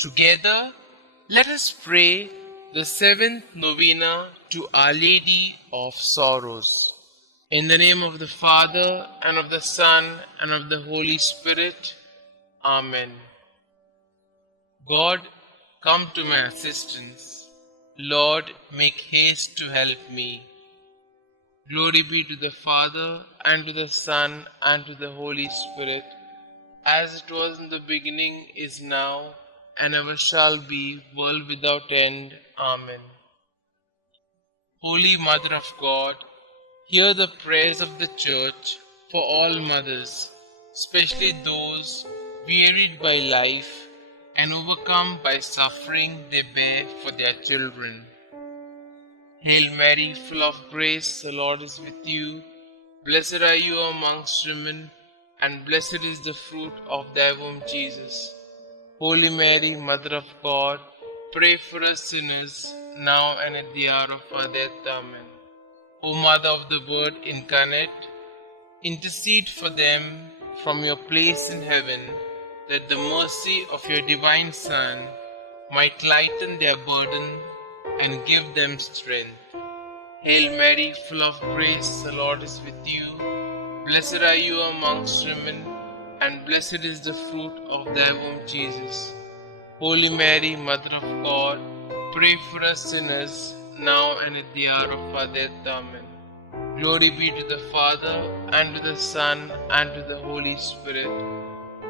Together, let us pray the seventh novena to Our Lady of Sorrows. In the name of the Father, and of the Son, and of the Holy Spirit. Amen. God, come to my assistance. Lord, make haste to help me. Glory be to the Father, and to the Son, and to the Holy Spirit, as it was in the beginning, is now, and ever shall be, world without end. Amen. Holy Mother of God, hear the prayers of the Church for all mothers, especially those wearied by life and overcome by suffering they bear for their children. Hail Mary, full of grace, the Lord is with you. Blessed are you amongst women, and blessed is the fruit of thy womb, Jesus. Holy Mary, Mother of God, pray for us sinners, now and at the hour of our death. Amen. O Mother of the Word incarnate, intercede for them from your place in heaven, that the mercy of your divine Son might lighten their burden and give them strength. Hail Mary, full of grace, the Lord is with you. Blessed are you amongst women, and blessed is the fruit of thy womb, Jesus. Holy Mary, Mother of God, pray for us sinners, now and at the hour of our death. Amen. Glory be to the Father, and to the Son, and to the Holy Spirit,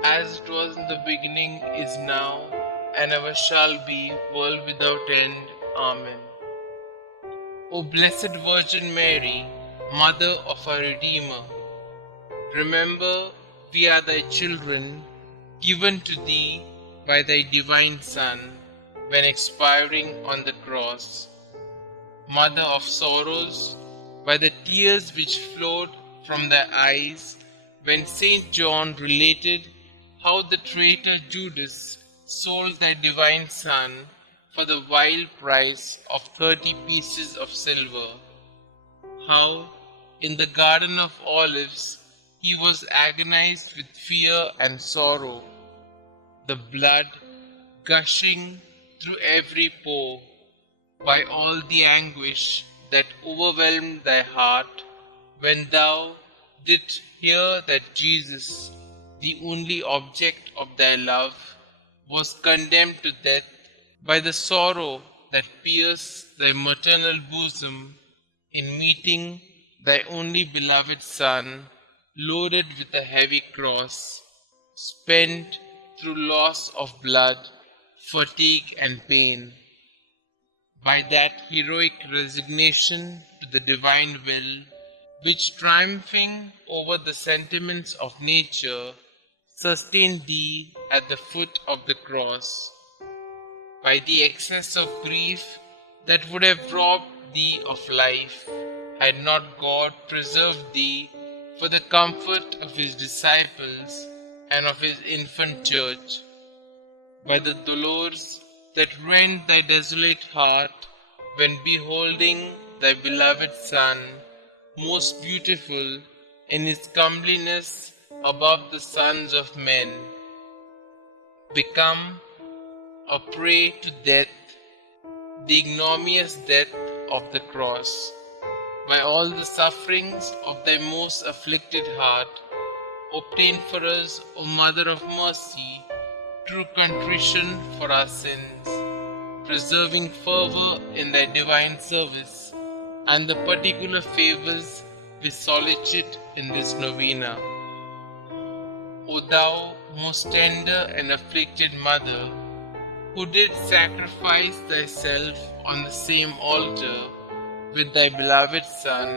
as it was in the beginning, is now, and ever shall be, world without end. Amen. O Blessed Virgin Mary, Mother of our Redeemer, remember we are thy children, given to thee by thy divine Son, when expiring on the cross. Mother of sorrows, by the tears which flowed from thy eyes, when St. John related how the traitor Judas sold thy divine Son for the vile price of 30 pieces of silver, how in the Garden of Olives he was agonized with fear and sorrow, the blood gushing through every pore, by all the anguish that overwhelmed thy heart, when thou didst hear that Jesus, the only object of thy love, was condemned to death, by the sorrow that pierced thy maternal bosom in meeting thy only beloved Son, loaded with a heavy cross, spent through loss of blood, fatigue, and pain. By that heroic resignation to the divine will, which triumphing over the sentiments of nature, sustained thee at the foot of the cross. By the excess of grief that would have robbed thee of life, had not God preserved thee for the comfort of his disciples and of his infant church. By the dolors that rent thy desolate heart, when beholding thy beloved Son, most beautiful in his comeliness above the sons of men, become a prey to death, the ignominious death of the cross. By all the sufferings of thy most afflicted heart, obtain for us, O Mother of Mercy, true contrition for our sins, preserving fervor in thy divine service, and the particular favors we solicit in this novena. O thou most tender and afflicted Mother, who did sacrifice thyself on the same altar with thy beloved Son,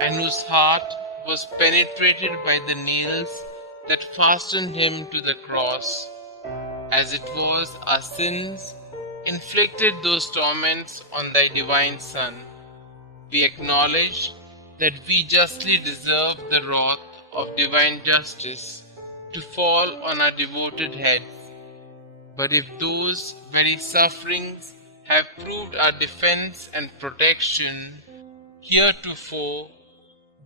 and whose heart was penetrated by the nails that fastened him to the cross, as it was our sins inflicted those torments on thy divine Son, we acknowledge that we justly deserve the wrath of divine justice to fall on our devoted heads. But if those very sufferings have proved our defense and protection heretofore,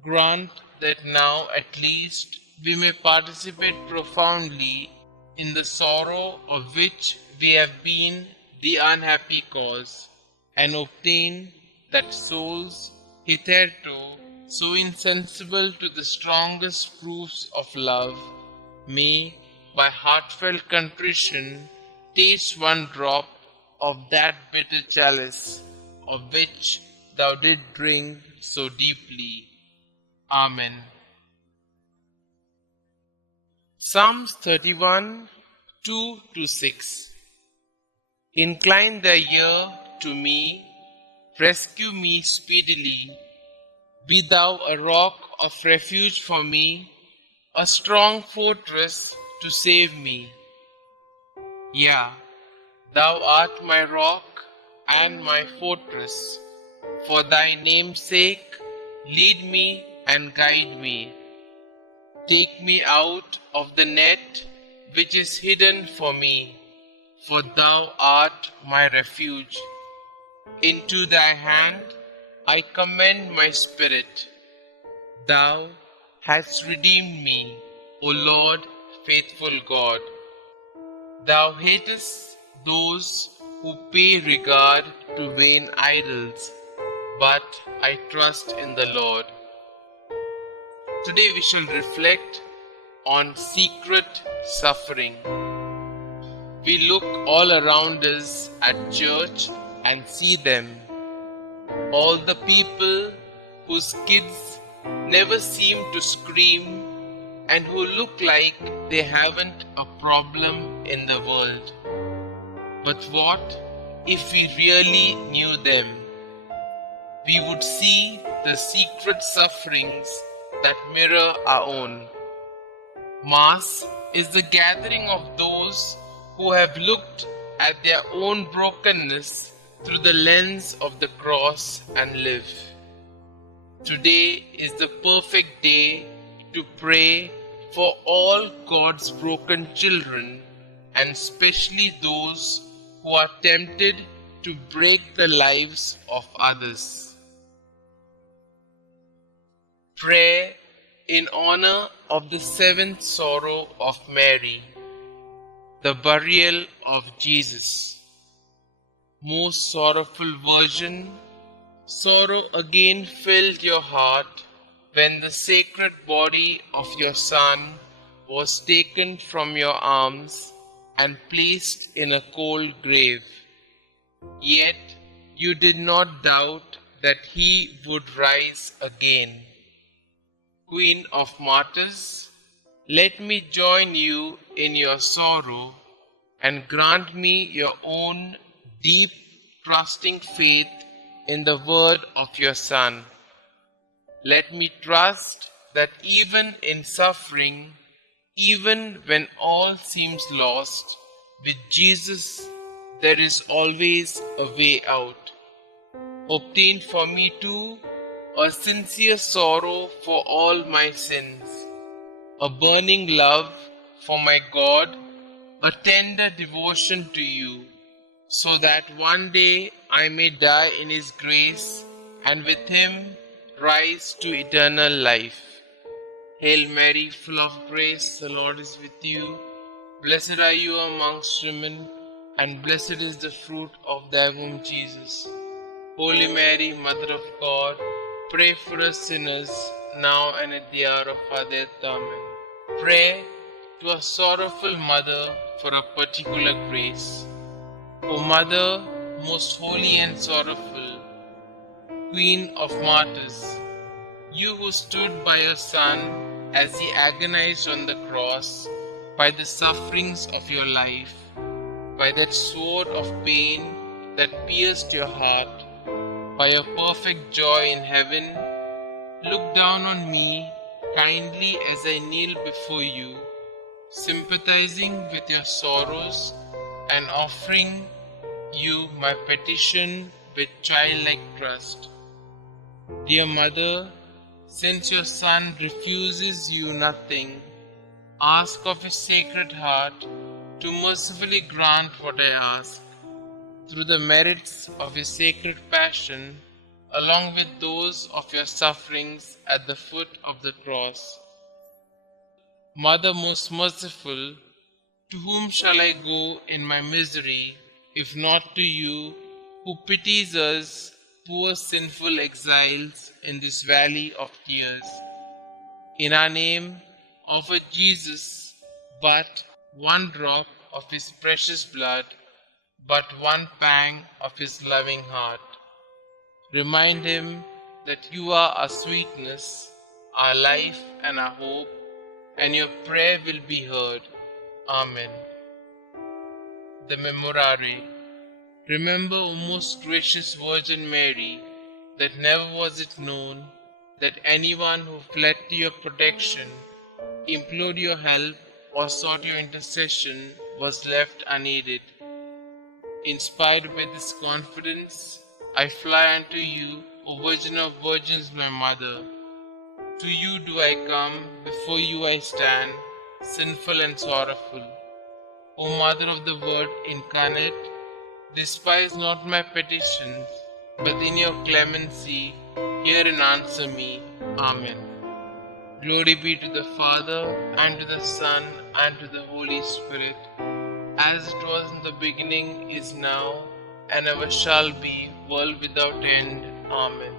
grant that now at least we may participate profoundly in the sorrow of which we have been the unhappy cause, and obtain that souls hitherto so insensible to the strongest proofs of love may, by heartfelt contrition, taste one drop of that bitter chalice of which thou didst drink so deeply. Amen. Psalms 31, 2 to 6. Incline thy ear to me, rescue me speedily. Be thou a rock of refuge for me, a strong fortress to save me. Yea, thou art my rock and my fortress. For thy name's sake, lead me and guide me. Take me out of the net which is hidden for me, for thou art my refuge. Into thy hand I commend my spirit. Thou hast redeemed me, O Lord, faithful God. Thou hatest those who pay regard to vain idols, but I trust in the Lord. Today we shall reflect on secret suffering. We look all around us at church and see them. All the people whose kids never seem to scream and who look like they haven't a problem in the world. But what if we really knew them? We would see the secret sufferings that mirror our own. Mass is the gathering of those who have looked at their own brokenness through the lens of the cross and live. Today is the perfect day to pray for all God's broken children, and especially those who are tempted to break the lives of others. Prayer in honor of the seventh sorrow of Mary, the burial of Jesus. Most sorrowful Virgin, sorrow again filled your heart when the sacred body of your Son was taken from your arms and placed in a cold grave. Yet you did not doubt that he would rise again. Queen of Martyrs, let me join you in your sorrow and grant me your own deep, trusting faith in the word of your Son. Let me trust that even in suffering, even when all seems lost, with Jesus there is always a way out. Obtain for me too a sincere sorrow for all my sins, a burning love for my God, a tender devotion to you, so that one day I may die in His grace and with Him rise to eternal life. Hail Mary, full of grace, the Lord is with you. Blessed are you amongst women, and blessed is the fruit of thy womb, Jesus. Holy Mary, Mother of God, pray for us sinners, now and at the hour of our death. Amen. Pray to a sorrowful mother for a particular grace. O Mother, most holy and sorrowful, Queen of Martyrs, you who stood by your Son as he agonized on the cross, by the sufferings of your life, by that sword of pain that pierced your heart, by your perfect joy in heaven, look down on me kindly as I kneel before you, sympathizing with your sorrows and offering you my petition with childlike trust. Dear Mother, since your Son refuses you nothing, ask of his sacred heart to mercifully grant what I ask. Through the merits of his sacred passion, along with those of your sufferings at the foot of the cross. Mother most merciful, To whom shall I go in my misery, if not to you, who pities us, poor sinful exiles in this valley of tears? In our name, offer Jesus but one drop of his precious blood, but one pang of his loving heart. Remind him that you are our sweetness, our life and our hope, and your prayer will be heard. Amen. The Memorare. Remember, O most gracious Virgin Mary, that never was it known that anyone who fled to your protection, implored your help, or sought your intercession was left unaided. Inspired by this confidence, I fly unto you, O Virgin of Virgins, my Mother. To you do I come, before you I stand, sinful and sorrowful. O Mother of the Word incarnate, despise not my petitions, but in your clemency hear and answer me. Amen. Glory be to the Father, and to the Son, and to the Holy Spirit, as it was in the beginning, is now, and ever shall be, world without end. Amen.